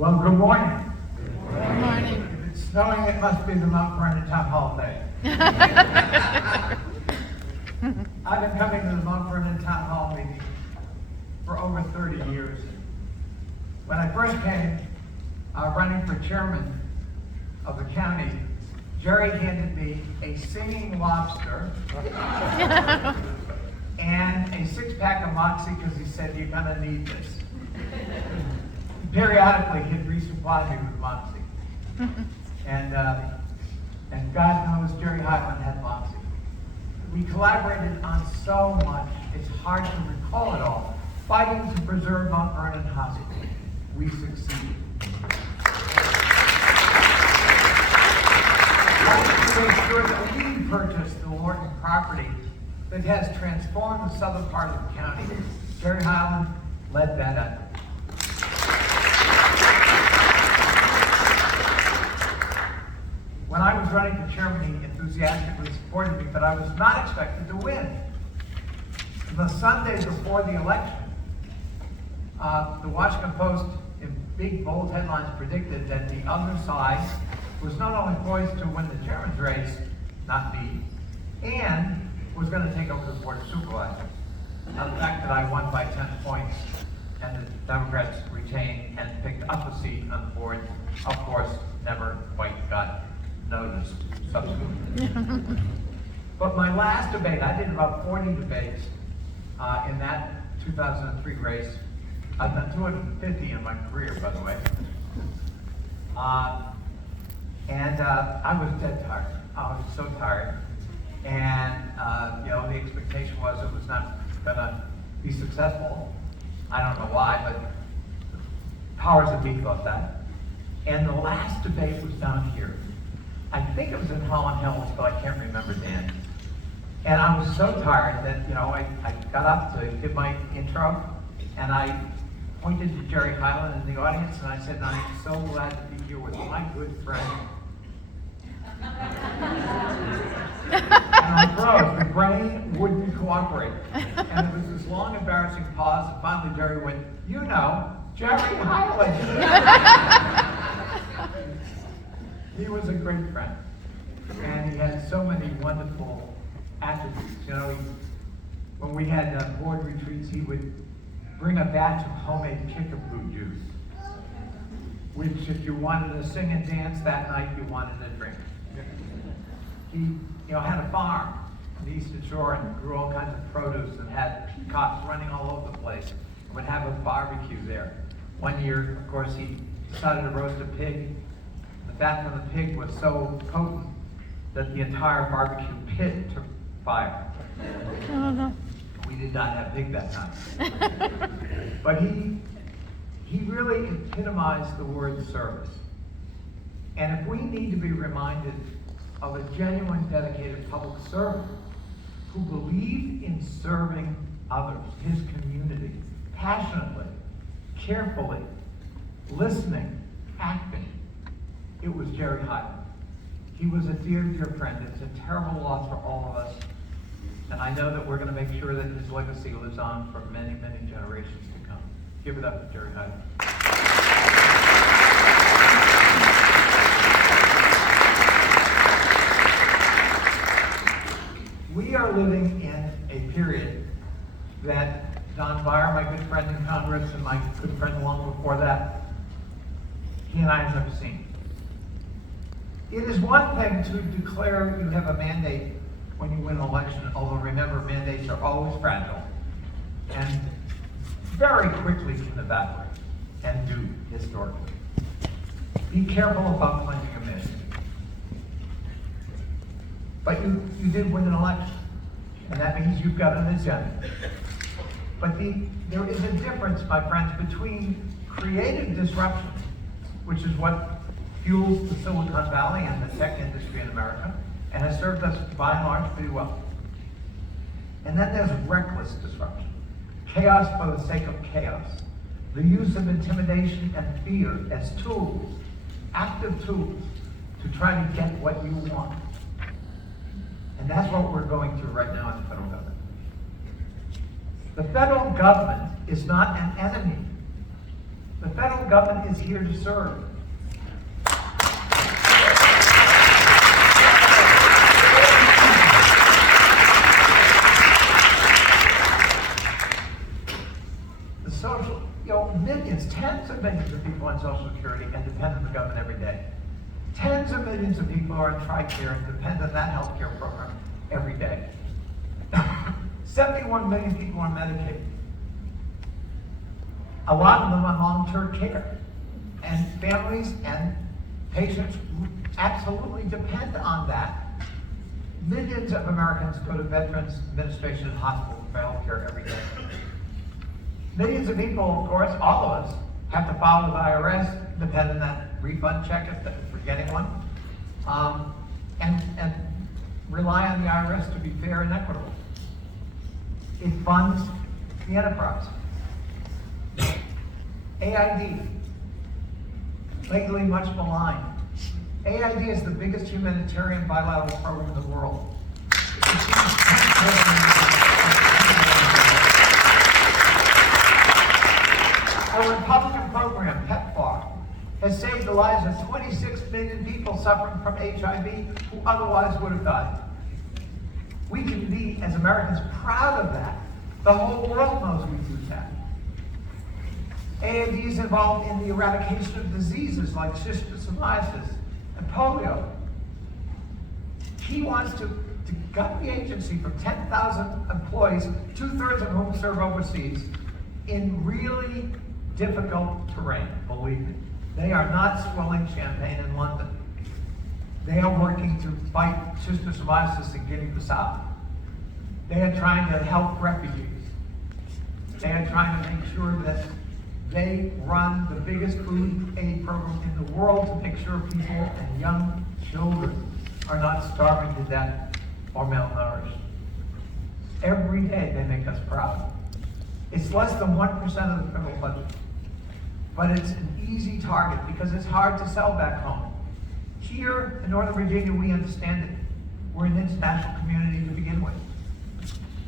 Well, good morning. Good morning. If it's snowing, it must be the Mount Vernon Town Hall day. I've been coming to the Mount Vernon Town Hall meeting for over 30 years. When I first came running for chairman of the county, Gerry handed me a singing lobster and a six-pack of Moxie because he said, "You're gonna need this." Periodically, he'd resupply me with Moxie. And God knows Gerry Highland had Moxie. We collaborated on so much, it's hard to recall it all. Fighting to preserve Mount Vernon Hospital. We succeeded. Fighting to make sure that we purchased the Lorton property that has transformed the southern part of the county. Gerry Highland led that effort. When I was running for chairman, he enthusiastically supported me, but I was not expected to win. The Sunday before the election, the Washington Post, in big, bold headlines, predicted that the other side was not only poised to win the chairman's race, not me, and was going to take over the Board of Supervisors. Now, the fact that I won by 10 points and the Democrats retained and picked up a seat on the board, of course, never quite got noticed subsequently. But my last debate, I did about 40 debates in that 2003 race. I've done 250 in my career, by the way. I was dead tired. I was so tired. And the expectation was it was not gonna be successful. I don't know why, but powers that be thought that. And the last debate was down here. I think it was in Holland Hills, but I can't remember Dan. And I was so tired that, I got up to give my intro, and I pointed to Gerry Highland in the audience, and I said, "I'm so glad to be here with my good friend." And I froze. The brain wouldn't cooperate. And it was this long, embarrassing pause, and finally Gerry went, "Gerry Highland." He was a great friend, and he had so many wonderful attributes. When we had board retreats, he would bring a batch of homemade kickapoo juice, which if you wanted to sing and dance that night, you wanted to drink. He had a farm on the Eastern Shore and grew all kinds of produce and had peacocks running all over the place and would have a barbecue there. One year, of course, he decided to roast a pig. The fat from the pig was so potent that the entire barbecue pit took fire. We did not have pig that time. But he really epitomized the word service. And if we need to be reminded of a genuine, dedicated public servant who believed in serving others, his community, passionately, carefully, listening, acting, it was Gerry Highland. He was a dear, dear friend. It's a terrible loss for all of us. And I know that we're going to make sure that his legacy lives on for many, many generations to come. Give it up to Gerry Highland. We are living in a period that Don Beyer, my good friend in Congress, and my good friend long before that, he and I have never seen. It is one thing to declare you have a mandate when you win an election, although remember, mandates are always fragile and very quickly can evaporate, and do historically. Be careful about claiming a mandate. But you did win an election, and that means you've got an agenda. But there is a difference, my friends, between creative disruption, which is what fuels the Silicon Valley and the tech industry in America, and has served us by and large pretty well. And then there's reckless disruption. Chaos for the sake of chaos. The use of intimidation and fear as tools, active tools, to try to get what you want. And that's what we're going through right now in the federal government. The federal government is not an enemy. The federal government is here to serve. The social, millions, tens of millions of people on Social Security and depend on the government every day. Tens of millions of people are on TRICARE and depend on that health care program every day. 71 million people on Medicaid. A lot of them on long-term care. And families and patients absolutely depend on that. Millions of Americans go to Veterans Administration and hospitals for health care every day. Millions of people, of course, all of us, have to file with IRS, depend on that refund check if we're getting one, and rely on the IRS to be fair and equitable. It funds the enterprise. AID, lately much maligned. AID is the biggest humanitarian bilateral program in the world. Our Republican program, PEPFAR, has saved the lives of 26 million people suffering from HIV who otherwise would have died. We can be, as Americans, proud of that. The whole world knows we do that. AID is involved in the eradication of diseases like schistosomiasis and polio. He wants to gut the agency from 10,000 employees, 2/3 of whom serve overseas, in really difficult terrain, believe me. They are not swilling champagne in London. They are working to fight schistosomiasis in Guinea-Bissau. They are trying to help refugees. They are trying to make sure that they run the biggest food aid program in the world to make sure people and young children are not starving to death or malnourished. Every day they make us proud. It's less than 1% of the federal budget. But it's an easy target because it's hard to sell back home. Here in Northern Virginia, we understand it. We're an international community to begin with.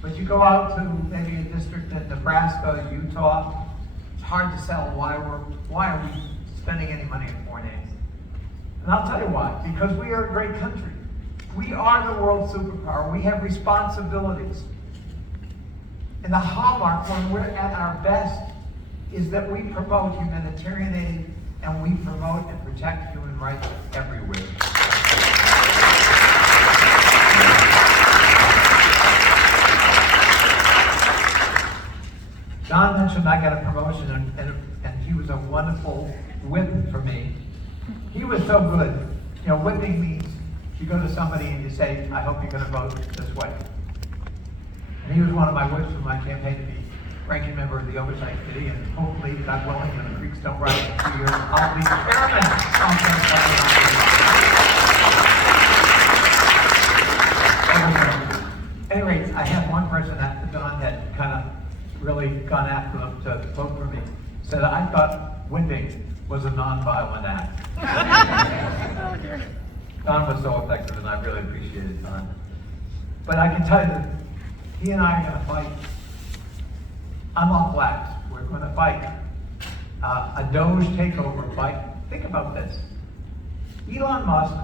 But you go out to maybe a district in Nebraska, Utah, it's hard to sell why are we spending any money on foreign aid. And I'll tell you why. Because we are a great country. We are the world superpower. We have responsibilities. And the hallmark when we're at our best is that we promote humanitarian aid and we promote and protect human rights everywhere. John mentioned I got a promotion and he was a wonderful whip for me. He was so good. Whipping means you go to somebody and you say, I hope you're going to vote this way. And he was one of my whips for my campaign to be ranking member of the Oversight Committee, and hopefully, God willing, when the creeks don't rise in 2 years, I'll be chairman. At any rate, I had one person that Don had kind of really gone after them to vote for me. Said I thought whipping was a non-violent act. Don was so effective, and I really appreciated Don. But I can tell you that he and I are going to fight unlawful acts. We're going to fight a Doge takeover fight. Think about this. Elon Musk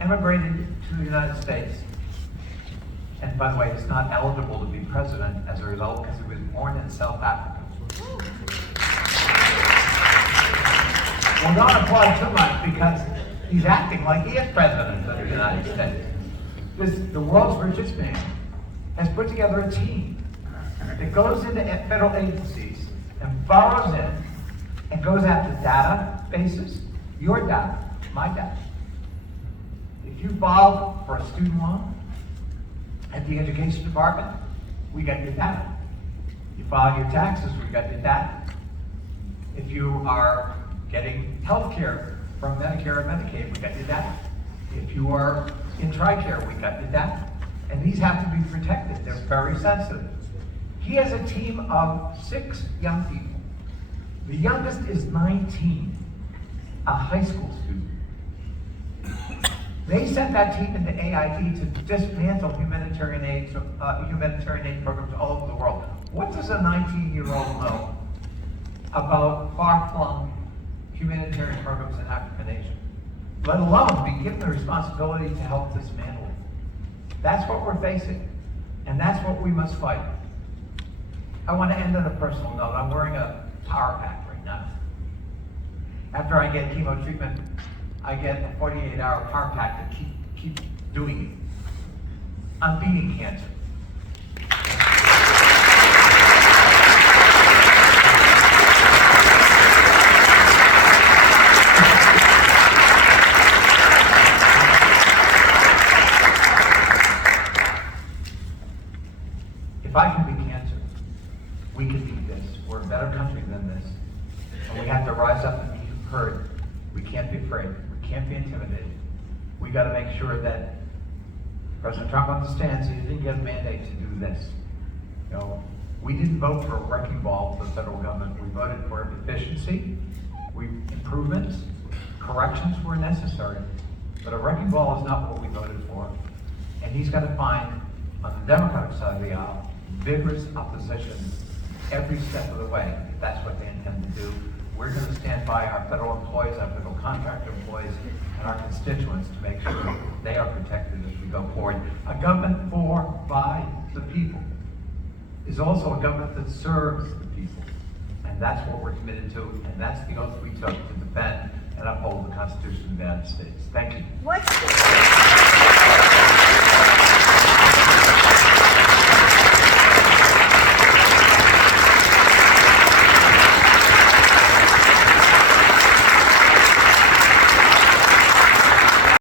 emigrated to the United States. And by the way, he's not eligible to be president as a result because he was born in South Africa. Well, don't applaud too much because he's acting like he is president of the United States. The world's richest man has put together a team that goes into federal agencies and borrows in and goes after databases, your data, my data. If you filed for a student loan at the education department, we got your data. You file your taxes, we got your data. If you are getting health care from Medicare or Medicaid, we got your data. If you are in TRICARE, we got your data. And these have to be protected. They're very sensitive. He has a team of 6 young people. The youngest is 19, a high school student. They sent that team into AID to dismantle humanitarian aid programs all over the world. What does a 19-year-old know? about far-flung humanitarian programs in African Asia, let alone be given the responsibility to help dismantle it. That's what we're facing, and that's what we must fight. I want to end on a personal note. I'm wearing a power pack right now. After I get chemo treatment, I get a 48-hour power pack to keep doing it. I'm beating cancer. If I can beat cancer, we can beat this. We're a better country than this. And we have to rise up and be heard. We can't be afraid. We can't be intimidated. We got to make sure that President Trump understands he didn't get a mandate to do this. You know, we didn't vote for a wrecking ball for the federal government. We voted for efficiency, improvements, corrections were necessary. But a wrecking ball is not what we voted for. And he's got to find, on the Democratic side of the aisle, vigorous opposition every step of the way, if that's what they intend to do. We're going to stand by our federal employees, our federal contractor employees, and our constituents to make sure they are protected as we go forward. A government for, by the people is also a government that serves the people. And that's what we're committed to, and that's the oath we took to defend and uphold the Constitution of the United States. Thank you.